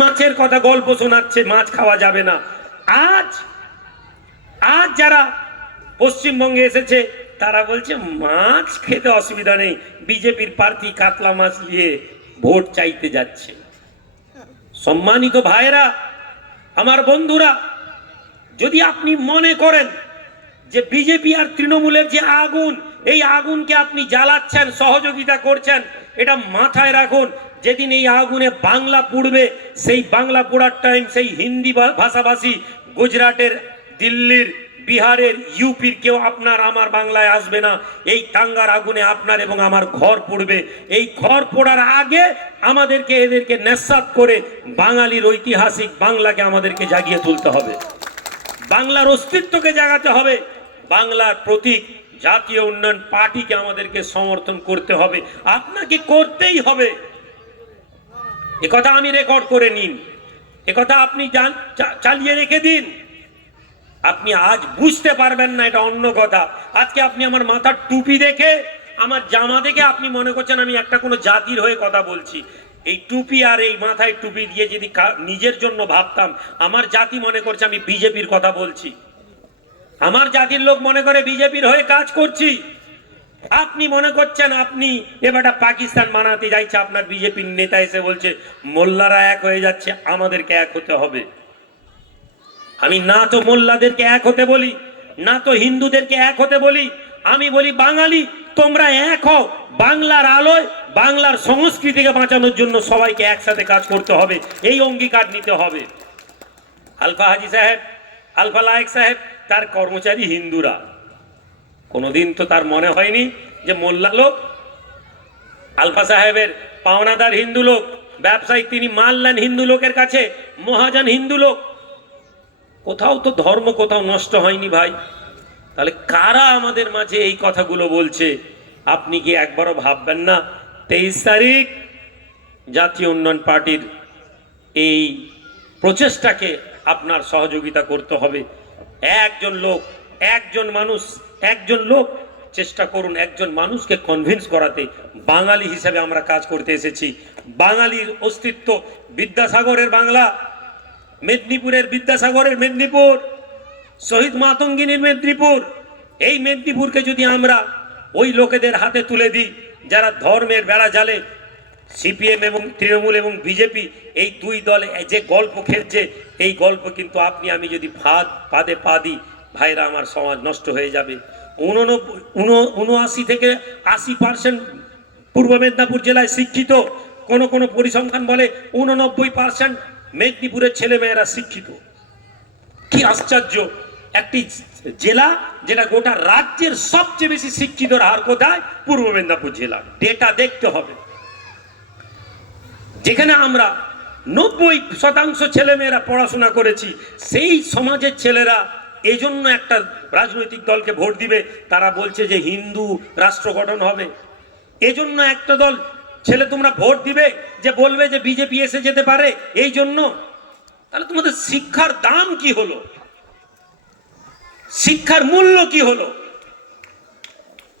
মাছের কথা গল্প শোনাচ্ছে, মাছ খাওয়া যাবে না। আজ আজ যারা পশ্চিমবঙ্গে এসেছে তারা বলছে মাছ খেতে অসুবিধা নেই, বিজেপির প্রার্থী কাতলা মাছ নিয়ে ভোট চাইতে যাচ্ছে। সম্মানিত ভাইরা, আমার বন্ধুরা, যদি আপনি মনে করেন যে বিজেপি আর তৃণমূলের যে আগুন, এই আগুনকে আপনি জ্বালাচ্ছেন, সহযোগিতা করছেন, এটা মাথায় রাখুন। যেদিন এই আগুনে বাংলা পুড়বে, সেই বাংলা পোড়ার টাইম সেই হিন্দি ভাষাভাষী গুজরাটের, দিল্লির, বিহারের, ইউপির কেউ আপনার আমার বাংলায় আসবে না। এই টাঙ্গার আগুনে আপনার এবং আমার ঘর পুড়বে। এই ঘর পোড়ার আগে আমাদেরকে এদেরকে নেশাত করে বাঙালির ঐতিহাসিক বাংলাকে আমাদেরকে জাগিয়ে তুলতে হবে, বাংলার অস্তিত্বকে জাগাতে হবে, বাংলার প্রতীক জাতীয় উন্নয়ন পার্টিকে আমাদেরকে সমর্থন করতে হবে। আপনাকে করতেই হবে। একথা আমি রেকর্ড করে নিন, একথা আপনি চালিয়ে রেখে দিন। আপনি আজ বুঝতে পারবেন না, এটা অন্য কথা। আজকে আপনি আমার মাথার টুপি দেখে, আমার জামা দেখে আপনি মনে করছেন আমি একটা কোনো জাতির হয়ে কথা বলছি। এই টুপি আর এই মাথায় টুপি দিয়ে যদি নিজের জন্য ভাবতাম, আমার জাতি মনে করছে আমি বিজেপির কথা বলছি, আমার জাতির লোক মনে করে বিজেপির হয়ে কাজ করছি। আপনি মনে করছেন আপনি এবারটা পাকিস্তান বানাতে যাইছে, আপনার বিজেপির নেতা এসে বলছে মোল্লারা এক হয়ে যাচ্ছে, আমাদেরকে এক হতে হবে। আমি না তো মোল্লাদেরকে এক হতে বলি, না তো হিন্দুদেরকে এক হতে বলি। আমি বলি বাঙালি তোমরা এক হও, বাংলার আলোয় বাংলার সংস্কৃতিকে বাঁচানোর জন্য সবাইকে একসাথে কাজ করতে হবে, এই অঙ্গীকার নিতে হবে। আলফা হাজি সাহেব, আলফা লায়েক সাহেব, তার কর্মচারী হিন্দুরা, কোনোদিন তো তার মনে হয়নি যে মোল্লা লোক। আলফা সাহেবের পাওনাদার হিন্দু লোক, ব্যবসায়ী, তিনি মাল নেন হিন্দু লোকের কাছে, মহাজন হিন্দু লোক। কোথাও তো ধর্ম কোথাও নষ্ট হয়নি ভাই। তাহলে কারা আমাদের মাঝে এই কথাগুলো বলছে? আপনি কি একবারও ভাববেন না 23 তারিখ জাতীয় উন্নয়ন পার্টির এই প্রচেষ্টাকে আপনার সহযোগিতা করতে হবে? একজন লোক, একজন মানুষ, একজন লোক চেষ্টা করুন একজন মানুষকে কনভিন্স করাতে। বাঙালি হিসেবে আমরা কাজ করতে এসেছি। বাঙালির অস্তিত্ব, বিদ্যাসাগরের বাংলা, মেদিনীপুরের বিদ্যাসাগরের মেদিনীপুর, শহীদ মাতঙ্গিনীর মেদিনীপুর, এই মেদিনীপুরকে যদি আমরা ওই লোকেদের হাতে তুলে দিই যারা ধর্মের বেড়া জালে সিপিএম এবং তৃণমূল এবং বিজেপি এই দুই দলে যে গল্প খেলছে, এই গল্প কিন্তু আপনি আমি যদি পাদে পা দিই ভাইরা, আমার সমাজ নষ্ট হয়ে যাবে। 79 থেকে 80% পূর্ব মেদিনীপুর জেলায় শিক্ষিত, কোনো পরিসংখ্যান বলে 89% মেদিনীপুরের ছেলেমেয়েরা শিক্ষিত। কি আশ্চর্য একটি জেলা, যেটা গোটা রাজ্যের সবচেয়ে বেশি শিক্ষিতর হার কোথায়? পূর্ব মেদিনীপুর জেলা। ডেটা দেখতে হবে। যেখানে আমরা 90% ছেলেমেয়েরা পড়াশোনা করেছি, সেই সমাজের ছেলেরা এই জন্য একটা রাজনৈতিক দলকে ভোট দিবে, তারা বলছে যে হিন্দু রাষ্ট্র গঠন হবে। এজন্য একটা দল ছেলে তোমরা ভোট দিবে যে বলবে যে বিজেপি এসে যেতে পারে, এই জন্য। তাহলে তোমাদের শিক্ষার দাম কি হলো? শিক্ষার মূল্য কি হলো?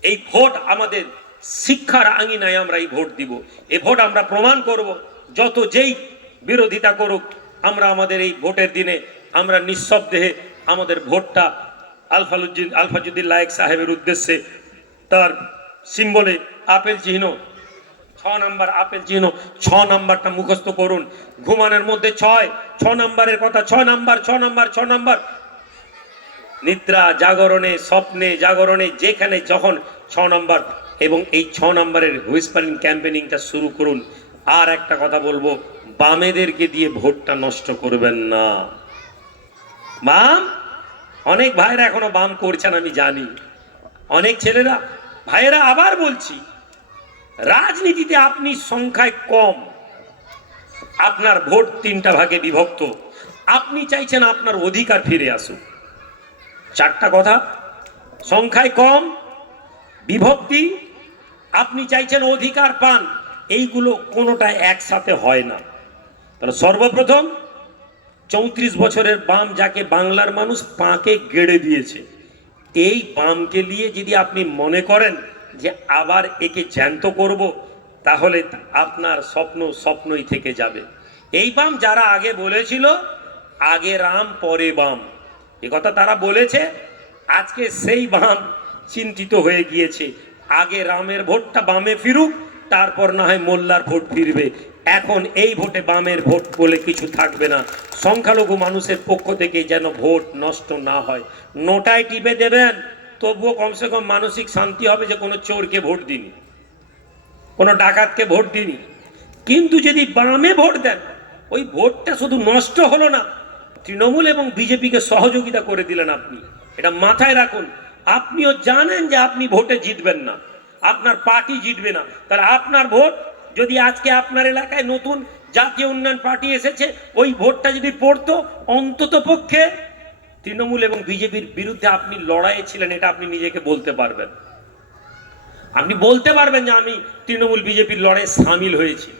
এই ভোট আমাদের শিক্ষার আঙিনায় আমরা এই ভোট দিব। এই ভোট আমরা প্রমাণ করব। যত যেই বিরোধিতা করুক, আমরা আমাদের এই ভোটের দিনে আমরা নিঃশব্দে আমাদের ভোটটা আলফাজুদ্দিন লায়েক সাহেবের উদ্দেশ্যে, তার সিম্বলে আপেল চিহ্ন, 6 নাম্বার আপেল চিহ্ন, 6 নাম্বারটা মুখস্থ করুন। ঘুমানোর মধ্যে 6 নাম্বারের কথা, 6 নাম্বার, 6 নাম্বার, 6 নাম্বার। নিদ্রা জাগরণে, স্বপ্নে জাগরণে, যেখানে যখন 6 নাম্বার, এবং এই 6 নাম্বারের হুইসপারিং ক্যাম্পেনিংটা শুরু করুন। আর একটা কথা বলবো, বামেদেরকে দিয়ে ভোটটা নষ্ট করবেন না। বাম, অনেক ভাইরা এখনো বাম করছেন আমি জানি, অনেক ছেলেরা ভাইয়েরা। আবার বলছি, রাজনীতিতে আপনি সংখ্যায় কম, আপনার ভোট 3টা ভাগে বিভক্ত, আপনি চাইছেন আপনার অধিকার ফিরে আসুক। 4টা কথা, সংখ্যায় কম, বিভক্তি, আপনি চাইছেন অধিকার পান, এইগুলো কোনোটা একসাথে হয় না। তাহলে সর্বপ্রথম 34 বছরের বাম, যাকে বাংলার মানুষ পাকে গেড়ে দিয়েছে, এই বামকে নিয়ে যদি আপনি মনে করেন যে আবার একে জ্যান্ত করব, তাহলে আপনার স্বপ্নই থেকে যাবে। এই বাম যারা আগে বলেছিল আগে রাম পরে বাম, এ কথা তারা বলেছে, আজকে সেই বাম চিন্তিত হয়ে গিয়েছে, আগে রামের ভোটটা বামে ফিরুক, তারপর না হয় মোল্লার ভোট ফিরবে। এখন এই ভোটে বামের ভোট বলে কিছু থাকবে না। সংখ্যালঘু মানুষের পক্ষ থেকে যেন ভোট নষ্ট না হয়, নোটায় টিপে দেবেন, তবুও কমসে কম মানসিক শান্তি হবে যে কোনো চোরকে ভোট দিনি, কোনো ডাকাতকে ভোট দিনি। কিন্তু যদি বামে ভোট দেন, ওই ভোটটা শুধু নষ্ট হলো না, তৃণমূল এবং বিজেপিকে সহযোগিতা করে দিলেন আপনি। এটা মাথায় রাখুন। আপনিও জানেন যে আপনি ভোটে জিতবেন না, আপনার পার্টি জিতবে না, তাহলে আপনার ভোট যদি আজকে আপনার এলাকায় নতুন জাতীয় উন্নয়ন পার্টি এসেছে, ওই ভোটটা যদি পড়তো, অন্তত পক্ষে তৃণমূল এবং বিজেপির বিরুদ্ধে আপনি লড়াইয়ে ছিলেন, এটা আপনি নিজেকে বলতে পারবেন। আপনি বলতে পারবেন যে আমি তৃণমূল বিজেপির লড়াইয়ে সামিল হয়েছি।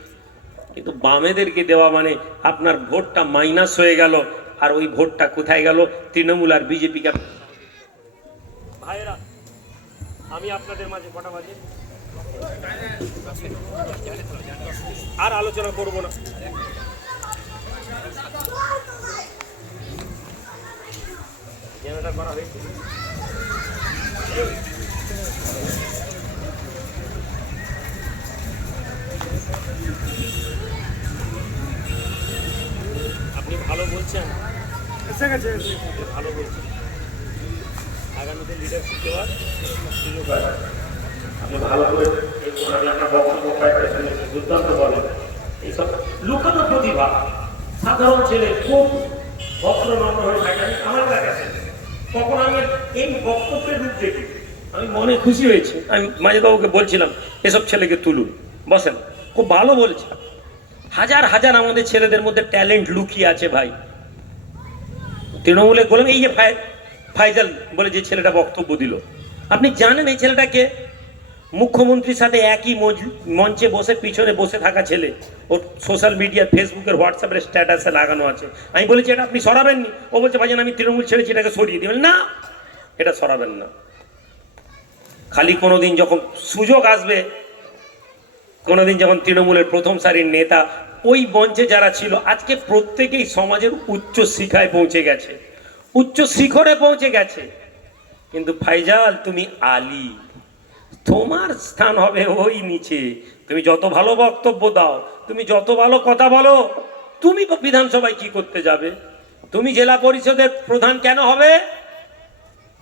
কিন্তু বামেদেরকে দেওয়া মানে আপনার ভোটটা মাইনাস হয়ে গেল, আর ওই ভোটটা কোথায় গেল? তৃণমূল আর বিজেপিকে। ভাইরা, আমি আপনাদের মাঝে কটা বাজে আর আলোচনা করব না। করা হয়েছে আপনি ভালো বলছেন, ভালো বলছেন, আগামীতে লিডারশিপ দেওয়ার সুযোগ আছে। আপনি ভালো করে আপনার বক্তব্য দুর্দান্ত বলেন। এইসব লুকানো প্রতিভা, সাধারণ ছেলে খুব ভদ্রনম্র হয়ে থাকে আমার কাছে। তখন আমি এই বক্তব্যের রূপ দেখি আমি মনে খুশি হয়েছি। আমি মাঝেবাবুকে বলছিলাম এসব ছেলেকে তুলুন, বসেন, খুব ভালো বলছে। হাজার হাজার আমাদের ছেলেদের মধ্যে ট্যালেন্ট লুকিয়ে আছে ভাই। তৃণমূলে বললাম এই যে ফাইজাল বলে যে ছেলেটা বক্তব্য দিল, আপনি জানেন এই ছেলেটাকে? মুখ্যমন্ত্রীর সাথে একই মঞ্চে বসে পিছনে বসে থাকা ছেলে, ওর সোশ্যাল মিডিয়া ফেসবুকের হোয়াটসঅ্যাপের স্ট্যাটাসে লাগানো আছে। আমি বলেছি এটা আপনি সরাবেননি? ও বলছে ভাইজান আমি তৃণমূল ছেড়েছি, এটাকে সরিয়ে দিবেন না, এটা সরাবেন না। খালি কোনোদিন যখন সুযোগ আসবে, কোনোদিন যখন তৃণমূলের প্রথম সারির নেতা ওই মঞ্চে যারা ছিল, আজকে প্রত্যেকেই সমাজের উচ্চ শিখায় পৌঁছে গেছে, উচ্চ শিখরে পৌঁছে গেছে। কিন্তু ফাইজাল তুমি আলী, তোমার স্থান হবে ওই নিচে। তুমি যত ভালো বক্তব্য দাও, তুমি যত ভালো কথা বলো, তুমি বিধানসভায় কি করতে যাবে? তুমি জেলা পরিষদের প্রধান কেন হবে?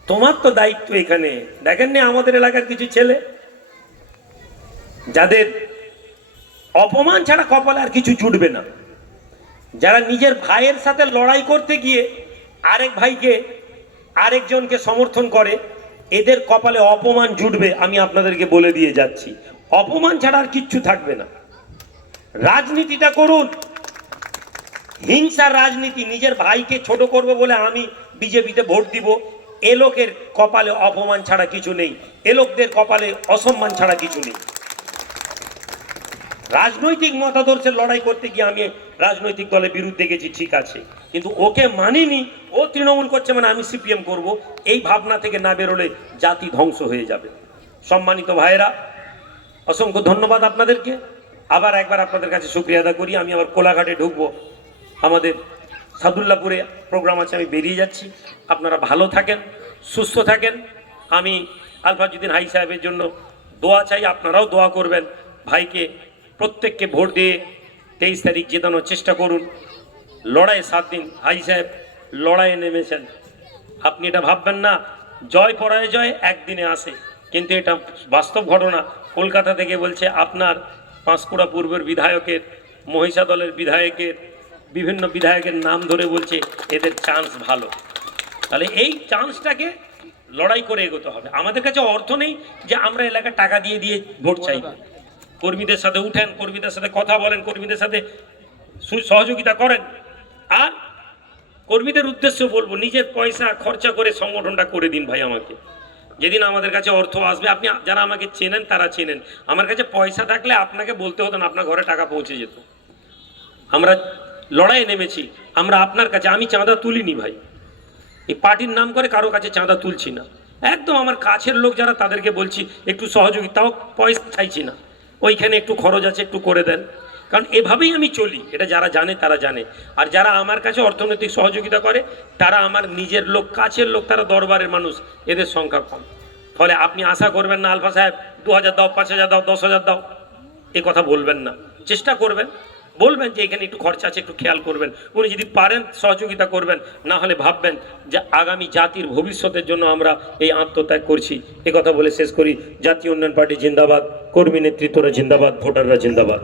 তোমার তো দায়িত্ব এখানে। দেখেননি আমাদের এলাকার কিছু ছেলে যাদের অপমান ছাড়া কপালে আর কিছু জুটবে না, যারা নিজের ভাইয়ের সাথে লড়াই করতে গিয়ে আরেক ভাইকে আরেকজনকে সমর্থন করে, এদের কপালে অপমান জুটবে। আমি আপনাদেরকে বলে দিয়ে যাচ্ছি, অপমান ছাড়া আর কিচ্ছু থাকবে না। রাজনীতিটা করুন, হিংসার রাজনীতি, নিজের ভাইকে ছোট করবে বলে আমি বিজেপিতে ভোট দিব, এ লোকের কপালে অপমান ছাড়া কিছু নেই, এ লোকদের কপালে অসম্মান ছাড়া কিছু নেই। রাজনৈতিক মতাদর্শের লড়াই করতে গিয়ে আমি রাজনৈতিক দলের বিরুদ্ধে গেছি, ঠিক আছে, কিন্তু ওকে মানিনি। ও তৃণমূল করছে মানে আমি সিপিএম করব, এই ভাবনা থেকে না বেরোলে জাতি ধ্বংস হয়ে যাবে। সম্মানিত ভাইয়েরা, অসংখ্য ধন্যবাদ আপনাদেরকে। আবার একবার আপনাদের কাছে শুকরিয়া আদা করি। আমি আবার কোলাঘাটে ঢুকবো, আমাদের সাদুল্লাপুরে প্রোগ্রাম আছে, আমি বেরিয়ে যাচ্ছি। আপনারা ভালো থাকেন, সুস্থ থাকেন। আমি আলফাজুদ্দিন হাই সাহেবের জন্য দোয়া চাই, আপনারাও দোয়া করবেন। ভাইকে প্রত্যেককে ভোট দিয়ে 23 তারিখ জেতানোর চেষ্টা করুন। লড়াই 7 দিন, হাই সাহেব লড়াইয়ে নেমেছেন। আপনি এটা ভাববেন না জয় পরাজয় একদিনে আসে, কিন্তু এটা বাস্তব ঘটনা। কলকাতা থেকে বলছে আপনার পাঁশকুড়া পূর্বের বিধায়কের, মহিষা দলের বিধায়কের, বিভিন্ন বিধায়কের নাম ধরে বলছে এদের চান্স ভালো। তাহলে এই চান্সটাকে লড়াই করে এগোতে হবে। আমাদের কাছে অর্থ নেই যে আমরা এলাকায় টাকা দিয়ে দিয়ে ভোট চাইব। কর্মীদের সাথে উঠেন, কর্মীদের সাথে কথা বলেন, কর্মীদের সাথে সহযোগিতা করেন। আর কর্মীদের উদ্দেশ্য বলবো, নিজের পয়সা খরচা করে সংগঠনটা করে দিন ভাই আমাকে। যেদিন আমাদের কাছে অর্থ আসবে, আপনি যারা আমাকে চেনেন তারা চেনেন, আমার কাছে পয়সা থাকলে আপনাকে বলতে হতো না, আপনার ঘরে টাকা পৌঁছে যেত। আমরা লড়াইয়ে নেমেছি, আমরা আপনার কাছে, আমি চাঁদা তুলিনি ভাই, এই পার্টির নাম করে কারো কাছে চাঁদা তুলছি না। একদম আমার কাছের লোক যারা, তাদেরকে বলছি একটু সহযোগিতা, তাও পয়সা চাইছি না, ওইখানে একটু খরচ আছে একটু করে দেন। কারণ এভাবেই আমি চলি, এটা যারা জানে তারা জানে। আর যারা আমার কাছে অর্থনৈতিক সহযোগিতা করে তারা আমার নিজের লোক, কাছের লোক, তারা দরবারের মানুষ, এদের সংখ্যা কম। ফলে আপনি আশা করবেন না আলফা সাহেব 2000 দাও, 5000 দাও, 10,000 দাও, এ কথা বলবেন না। চেষ্টা করবেন, বলবেন যে এখানে একটু খরচা আছে, একটু খেয়াল করবেন। উনি যদি পারেন সহযোগিতা করবেন, না হলে ভাববেন যে আগামী জাতির ভবিষ্যতের জন্য আমরা এই আত্মত্যাগ করছি। এ কথা বলে শেষ করি। জাতীয় উন্নয়ন পার্টি জিন্দাবাদ, কর্মী নেতৃত্বরা জিন্দাবাদ, ভোটাররা জিন্দাবাদ।